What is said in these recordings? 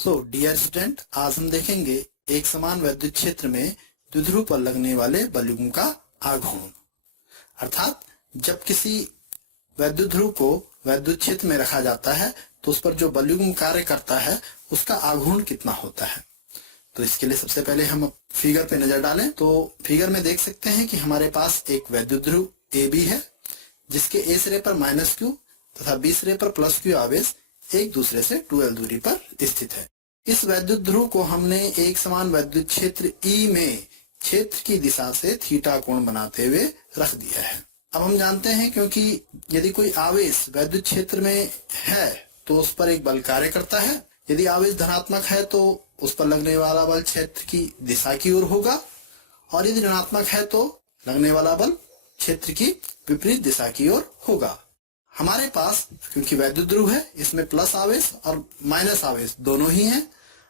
Dear student, आज हम देखेंगे एक समान विद्युत क्षेत्र में द्विध्रुव पर लगने वाले बलयुग्म का आघूर्ण। अर्थात जब किसी विद्युत ध्रुव को विद्युत क्षेत्र में रखा जाता है तो उस पर जो बलयुग्म कार्य करता है उसका आघूर्ण कितना होता है। तो इसके लिए सबसे पहले हम फिगर पे नजर डालें तो फिगर में देख सकते हैं कि हमारे पास एक विद्युत ध्रुव AB है जिसके A सिरे पर -Q तथा B सिरे पर +Q आवेश एक दूसरे से 2L दूरी पर स्थित है। इस विद्युत ध्रुव को हमने एक समान विद्युत क्षेत्र E में क्षेत्र की दिशा से थीटा कोण बनाते हुए रख दिया है। अब हम जानते हैं क्योंकि यदि कोई आवेश विद्युत क्षेत्र में है तो उस पर एक बल कार्य करता है। यदि आवेश धनात्मक है तो उस पर लगने वाला बल क्षेत्र की दिशा की ओर होगा और यदि ऋणात्मक है तो लगने वाला बल क्षेत्र की विपरीत दिशा की ओर होगा। हमारे पास क्योंकि विद्युत ध्रुव है इसमें प्लस आवेश और माइनस आवेश दोनों ही हैं,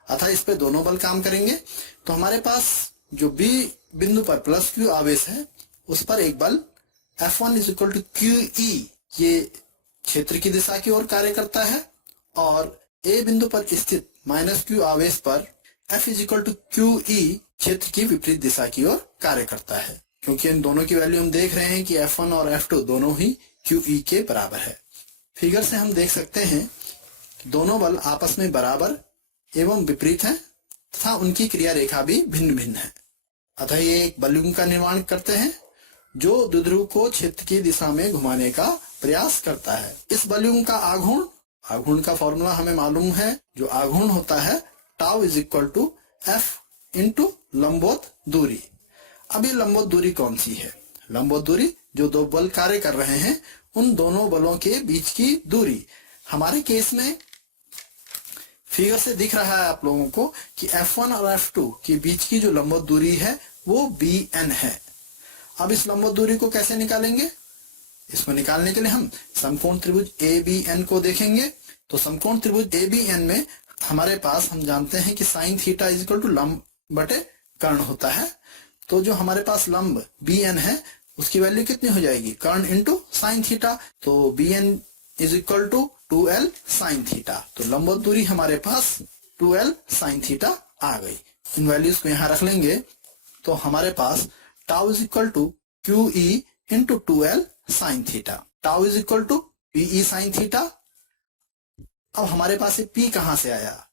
अतः इस पे दोनों बल काम करेंगे। तो हमारे पास जो B बिंदु पर +Q आवेश है उस पर एक बल F1 = QE ये क्षेत्र की दिशा की ओर कार्य करता है और A बिंदु पर स्थित -Q आवेश पर F = QE क्षेत्र की विपरीत दिशा की ओर कार्य करता है। क्योंकि इन दोनों की वैल्यू हम देख रहे हैं कि F1 और F2 दोनों ही QE के बराबर है। फिगर से हम देख सकते हैं कि दोनों बल आपस में बराबर एवं विपरीत हैं तथा उनकी क्रिया रेखा भी भिन्न भिन्न है। अतः ये एक बलयुग्म का निर्माण करते हैं जो द्विध्रुव को क्षेत्र की दिशा में घुमाने का प्रयास करता है। इस बलयुग्म का आघूर्ण का फॉर्मूला हमें मालूम है। जो आघूर्ण होता है टाउ = F × लंबवत दूरी। अब ये लंबवत दूरी कौन सी है? लंबवत दूरी जो दो बल कार्य कर रहे हैं उन दोनों बलों के बीच की दूरी। हमारे केस में फिगर से दिख रहा है आप लोगों को कि F1 और F2 के बीच की जो लंबवत दूरी है वो BN है। अब इस लंबवत दूरी को कैसे निकालेंगे? इसको निकालने के लिए हम समकोण त्रिभुज ABN को देखेंगे। तो समकोण त्रिभुज ABN में हमारे पास हम जानते हैं कि sin θ = लंब बटे कर्ण होता है। तो जो हमारे पास लंब BN है उसकी वैल्यू कितनी हो जाएगी? कर्ण × sin θ। तो BN = 2L sin θ। तो लंबवत दूरी हमारे पास 2L sin θ आ गई। इन वैल्यूज को यहाँ रख लेंगे तो हमारे पास tau = QE × 2L sin θ। Tau = PE sin θ। अब हमारे पास ये P कहाँ से आया?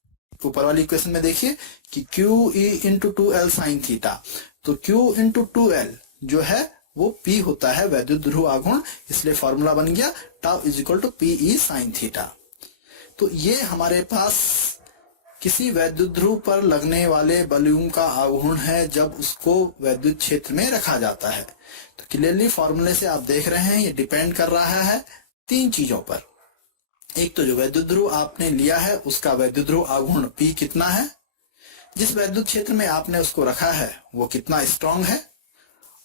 ऊपर वाली इक्वेशन में देखिए कि QE × 2L sin θ। तो Q × 2L जो है वो P होता है विद्युत ध्रुव आघूर्ण, इसलिए फॉर्मूला बन गया टाउ = PE sin θ। तो ये हमारे पास किसी विद्युत ध्रुव पर लगने वाले बलयुग्म का आघूर्ण है जब उसको विद्युत क्षेत्र में रखा जाता है। तो क्लियरली फॉर्मूले से आप देख रहे हैं ये डिपेंड कर रहा है तीन चीजों पर। एक तो जो विद्युत ध्रुव आपने लिया है उसका विद्युत ध्रुव आघूर्ण P कितना है, जिस विद्युत क्षेत्र में आपने उसको रखा है वो कितना स्ट्रॉन्ग है,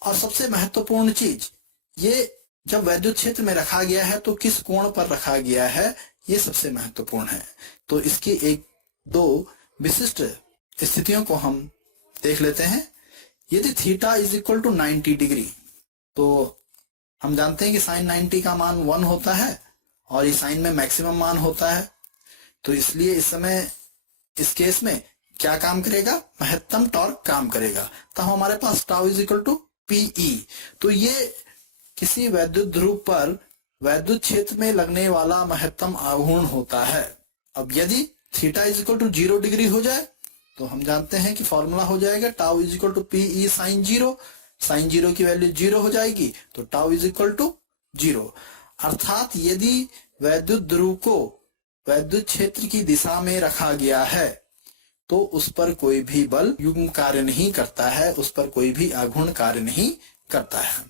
और सबसे महत्वपूर्ण चीज ये जब विद्युत क्षेत्र में रखा गया है तो किस कोण पर रखा गया है, ये सबसे महत्वपूर्ण है। तो इसकी एक दो विशिष्ट स्थितियों को हम देख लेते हैं। यदि थीटा = 90 डिग्री तो हम जानते हैं कि sin 90 का मान 1 होता है और ये साइन में मैक्सिमम मान होता है। तो इसलिए इस समय इस केस में क्या काम करेगा? महत्तम टॉर्क काम करेगा। तो हमारे पास टाउ = PE। तो ये किसी विद्युत ध्रुव पर विद्युत क्षेत्र में लगने वाला महत्तम आघूर्ण होता है। अब यदि थीटा = 0 डिग्री हो जाए तो हम जानते हैं कि फॉर्मूला हो जाएगा टाउ = PE sin 0। sin 0 की वैल्यू 0 हो जाएगी तो टाउ = 0। अर्थात यदि विद्युत ध्रुव को विद्युत क्षेत्र की दिशा में रखा गया है तो उस पर कोई भी बल युग्म कार्य नहीं करता है, उस पर कोई भी आघूर्ण कार्य नहीं करता है।